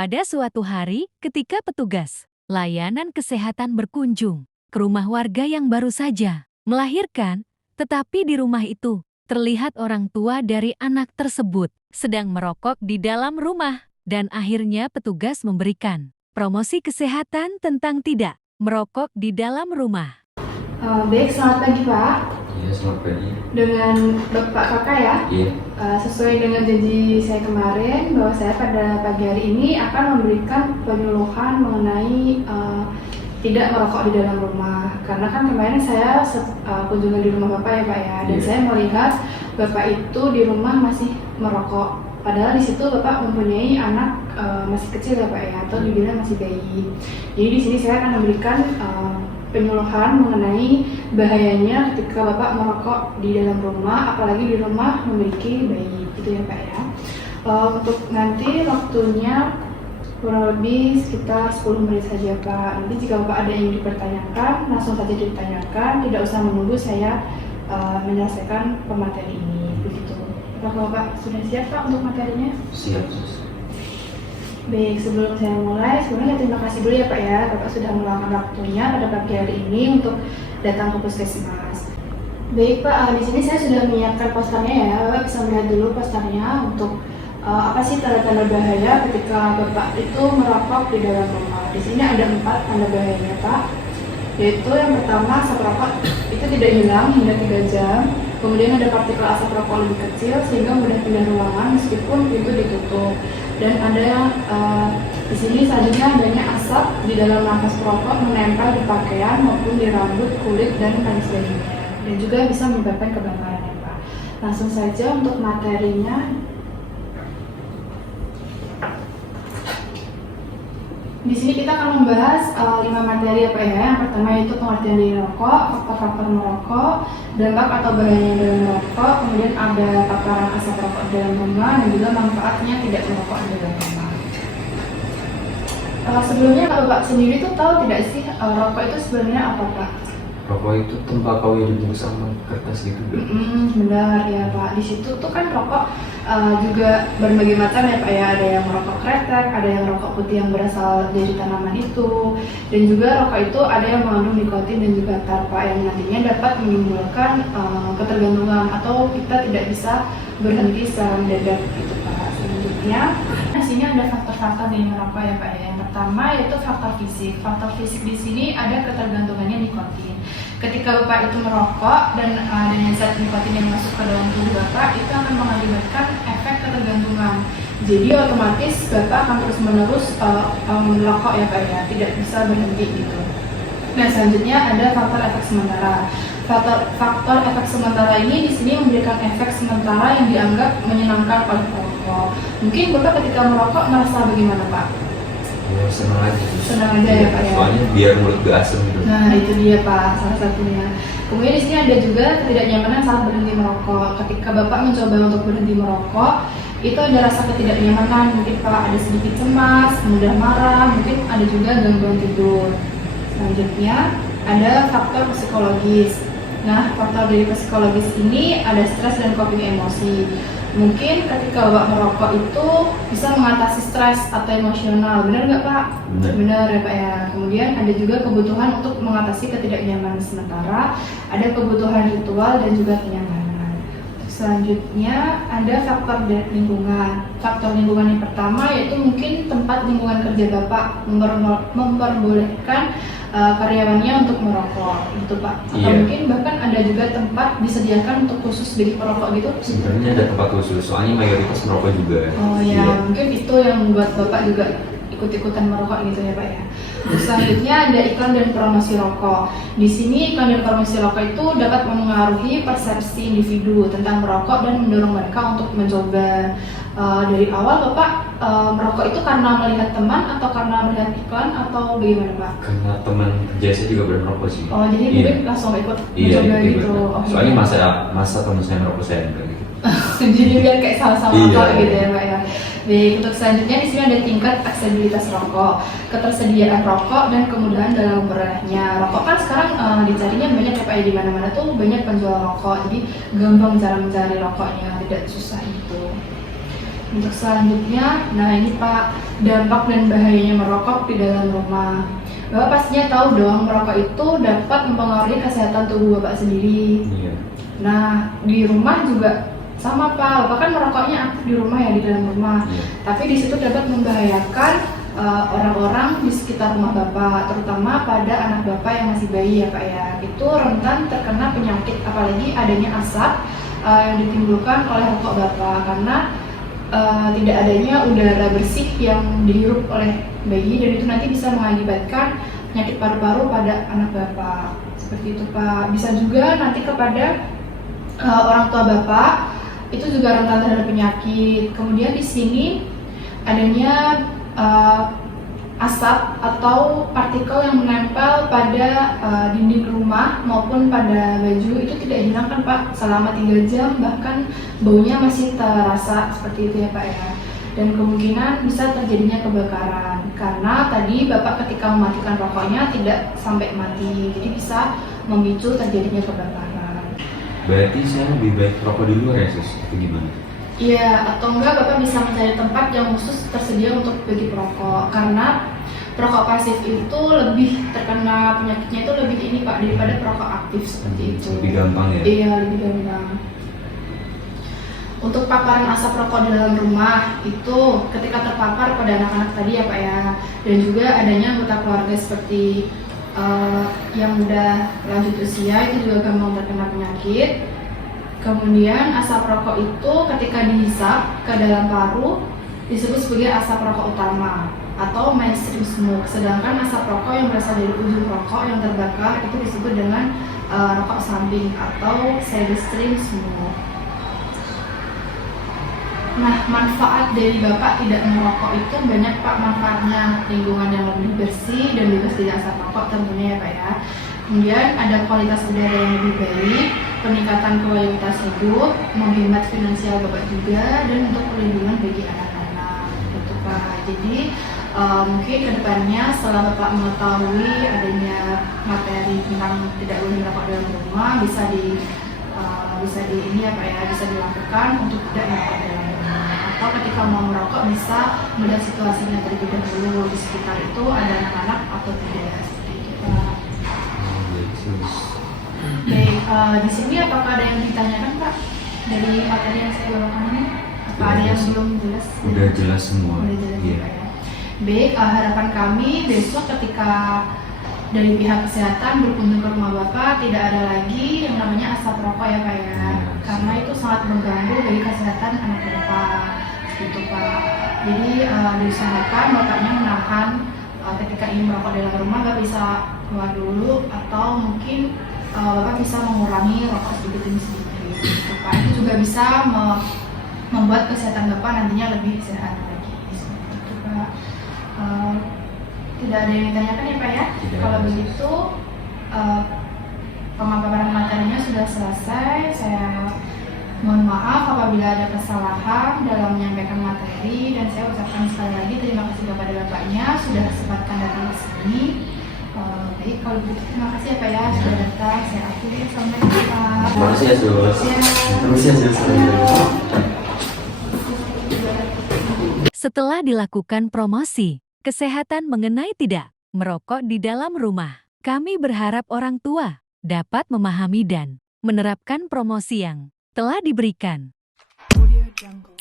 Pada suatu hari, ketika petugas layanan kesehatan berkunjung ke rumah warga yang baru saja melahirkan, tetapi di rumah itu terlihat orang tua dari anak tersebut sedang merokok di dalam rumah, dan akhirnya petugas memberikan promosi kesehatan tentang tidak merokok di dalam rumah. Baik, selamat pagi Pak. Iya, selamat pagi. Dengan Bapak Kakak ya? Iya. Sesuai dengan janji saya kemarin bahwa saya pada pagi hari ini akan memberikan penyuluhan mengenai tidak merokok di dalam rumah. Karena kan kemarin saya kunjungan di rumah Bapak ya Pak ya, dan Iya. saya melihat Bapak itu di rumah masih merokok. Padahal di situ Bapak mempunyai anak masih kecil ya Pak ya, atau dibilang masih bayi. Jadi di sini saya akan memberikan penyuluhan mengenai bahayanya ketika Bapak merokok di dalam rumah, apalagi di rumah memiliki bayi, gitu ya Pak ya. Untuk nanti waktunya kurang lebih sekitar 10 menit saja Pak. Nanti jika Bapak ada yang dipertanyakan, langsung saja ditanyakan, tidak usah menunggu saya menyelesaikan pemateri ini, begitu. Apakah Bapak sudah siap Pak untuk materinya? Siap, Sus. Baik, sebelum saya mulai, sebelumnya terima kasih dulu ya Pak ya, Bapak sudah meluangkan waktunya pada pagi hari ini untuk datang ke Puskesmas. Baik Pak, di sini saya sudah menyiapkan posternya ya, Bapak bisa melihat dulu posternya untuk apa sih tanda-tanda bahaya ketika Bapak itu merokok di dalam rumah. Di sini ada 4 tanda bahayanya Pak, yaitu yang pertama, asap rokok itu tidak hilang hingga 3 jam. Kemudian ada partikel asap rokok lebih kecil sehingga mudah pindah ruangan meskipun pintu ditutup. Dan ada yang di sini selanjutnya adanya asap di dalam nafas perokok menempel di pakaian maupun di rambut, kulit, dan lain sebagainya. Dan juga bisa menyebabkan kebakaran ya Pak. Langsung saja untuk materinya. Di sini kita akan membahas 5 materi ya Pak ya. Yang pertama yaitu pengertian dari rokok, faktor-faktor merokok, dampak atau bahayanya dalam merokok, kemudian ada paparan asap rokok di dalam rumah, dan juga manfaatnya tidak merokok di dalam rumah. Sebelumnya kalau Bapak sendiri tuh tahu tidak sih rokok itu sebenarnya apa Pak? Rokok itu tembakau yang dibungkus sama kertas gitu. Benar ya Pak. Di situ tuh kan rokok juga berbagai macam ya Pak ya. Ada yang rokok kretek, ada yang rokok putih yang berasal dari tanaman itu, dan juga rokok itu ada yang mengandung nikotin dan juga tar Pak, yang nantinya dapat menimbulkan ketergantungan atau kita tidak bisa berhenti secara mendadak gitu Pak. Selanjutnya di sini ada faktor-faktor dari merokok ya Pak ya. Yang pertama yaitu faktor fisik. Faktor fisik di sini ada ketergantungannya nikotin. Ketika Bapak itu merokok dan dengan zat nikotin yang masuk ke dalam tubuh Bapak, itu akan mengakibatkan efek ketergantungan. Jadi otomatis Bapak akan terus-menerus merokok ya Pak ya, tidak bisa berhenti gitu. Nah selanjutnya ada faktor efek sementara. Faktor efek sementara ini di sini memberikan efek sementara yang dianggap menyenangkan oleh perokok. Mungkin Bapak ketika merokok merasa bagaimana Pak? Ya, senang aja. Senang aja ya Pak ya. Soalnya biar mulut gak asem gitu. Nah itu dia Pak, salah satunya. Kemudian di sini ada juga ketidaknyamanan saat berhenti merokok. Ketika Bapak mencoba untuk berhenti merokok, itu ada rasa ketidaknyamanan. Mungkin Pak ada sedikit cemas, mudah marah, mungkin ada juga gangguan tidur. Selanjutnya ada faktor psikologis. Nah, faktor dari psikologis ini ada stres dan coping emosi. Mungkin ketika Bapak merokok itu bisa mengatasi stres atau emosional, benar nggak Pak? Benar ya Pak ya. Kemudian ada juga kebutuhan untuk mengatasi ketidaknyamanan sementara, ada kebutuhan ritual dan juga kenyamanan. Selanjutnya ada faktor lingkungan. Faktor lingkungan yang pertama yaitu mungkin tempat lingkungan kerja Bapak memperbolehkan karyawannya untuk merokok gitu Pak. Atau mungkin bahkan ada juga tempat disediakan untuk khusus bagi perokok gitu. Sebenarnya ada tempat khusus, soalnya mayoritas merokok juga. Oh ya, mungkin itu yang membuat Bapak juga ikut-ikutan merokok gitu ya Pak ya. Selanjutnya ada iklan dan promosi rokok. Di sini iklan dan promosi rokok itu dapat mempengaruhi persepsi individu tentang merokok dan mendorong mereka untuk mencoba. Dari awal Bapak merokok itu karena melihat teman atau karena melihat iklan atau bagaimana Pak? Karena teman kerja saya juga pernah merokok sih. Oh jadi mungkin langsung ikut mencoba gitu. Soalnya masa teman saya merokok saya enggak gitu. Jadi biar kayak sama-sama rokok gitu ya Pak ya. Baik, untuk selanjutnya di sini ada tingkat aksesibilitas rokok, ketersediaan rokok dan kemudahan dalam memperolehnya. Rokok kan sekarang dicarinya banyak ya Pak ya, di mana-mana tuh banyak penjual rokok. Jadi gampang cara mencari rokoknya, tidak susah itu. Untuk selanjutnya, nah ini Pak, dampak dan bahayanya merokok di dalam rumah. Bapak pastinya tahu dong, merokok itu dapat mempengaruhi kesehatan tubuh Bapak sendiri. Iya. Nah, di rumah juga sama Pak, Bapak kan merokoknya aktif di rumah ya, di dalam rumah. Iya. Tapi di situ dapat membahayakan orang-orang di sekitar rumah Bapak, terutama pada anak Bapak yang masih bayi ya Pak ya. Itu rentan terkena penyakit, apalagi adanya asap yang ditimbulkan oleh rokok Bapak, karena tidak adanya udara bersih yang dihirup oleh bayi, dan itu nanti bisa mengakibatkan penyakit paru-paru pada anak Bapak. Seperti itu Pak. Bisa juga nanti kepada orang tua Bapak, itu juga rentan terhadap penyakit. Kemudian di sini adanya asap atau partikel yang menempel pada dinding rumah maupun pada baju, itu tidak hilang kan Pak selama 3 jam, bahkan baunya masih terasa seperti itu ya Pak ya. Dan kemungkinan bisa terjadinya kebakaran, karena tadi Bapak ketika mematikan rokoknya tidak sampai mati, jadi bisa memicu terjadinya kebakaran. Berarti saya lebih baik rokok di luar ya sus? Atau gimana? Iya, atau enggak Bapak bisa mencari tempat yang khusus tersedia untuk bagi perokok, karena perokok pasif itu lebih terkena penyakitnya itu lebih ini Pak daripada perokok aktif seperti itu. Lebih gampang ya? Iya, lebih gampang. Untuk paparan asap rokok di dalam rumah itu ketika terpapar pada anak-anak tadi ya Pak ya, dan juga adanya anggota keluarga seperti yang udah lanjut usia, itu juga gampang terkena penyakit. Kemudian asap rokok itu ketika dihisap ke dalam paru disebut sebagai asap rokok utama atau mainstream smoke. Sedangkan asap rokok yang berasal dari ujung rokok yang terbakar itu disebut dengan rokok samping atau side stream smoke. Nah, manfaat dari Bapak tidak merokok itu banyak Pak manfaatnya. Lingkungan yang lebih bersih dan bebas dari asap rokok tentunya ya Pak ya. Kemudian ada kualitas udara yang lebih baik, peningkatan kualitas hidup, menghemat finansial Bapak juga, dan untuk perlindungan bagi anak-anak gitu Pak. Jadi mungkin kedepannya setelah Bapak mengetahui adanya materi tentang tidak boleh merokok dalam rumah, bisa ini ya Pak ya, bisa dilakukan untuk tidak merokok dalam rumah. Atau ketika mau merokok bisa melihat situasinya terlebih dahulu, di sekitar itu ada anak-anak atau tidak, seperti itu Pak. Baik, di sini apakah ada yang ditanyakan Pak dari materi yang saya bawakan ini? Apa ada yang belum jelas? Udah jelas semua. Udah jelas Iya. Pak ya. Baik, harapan kami besok ketika dari pihak kesehatan berkunjung ke rumah Bapak tidak ada lagi yang namanya asap rokok ya Pak ya, karena itu sangat mengganggu bagi kesehatan anak Bapak gitu Pak. Jadi diusahakan Bapaknya menahan ketika ingin merokok dalam rumah, Bapak bisa keluar dulu, atau mungkin Bapak bisa mengurangi rokok sedikit demi sedikit gitu Pak. Itu juga bisa membuat kesehatan Bapak nantinya lebih sehat lagi seperti itu Pak. Tidak ada yang ditanyakan ya Pak ya? Kalau begitu pemaparan materinya sudah selesai. Saya mohon maaf apabila ada kesalahan dalam menyampaikan materi, dan saya ucapkan sekali lagi terima kasih kepada Bapaknya sudah sempatkan datang ke sini. Baik, kalau begitu terima kasih ya Pak ya sudah datang. Saya akhiri. Assalamualaikum Pak. Terima kasih ya sus. Terima kasih ya sus. Setelah dilakukan promosi kesehatan mengenai tidak merokok di dalam rumah, kami berharap orang tua dapat memahami dan menerapkan promosi yang telah diberikan. Audio Jungle.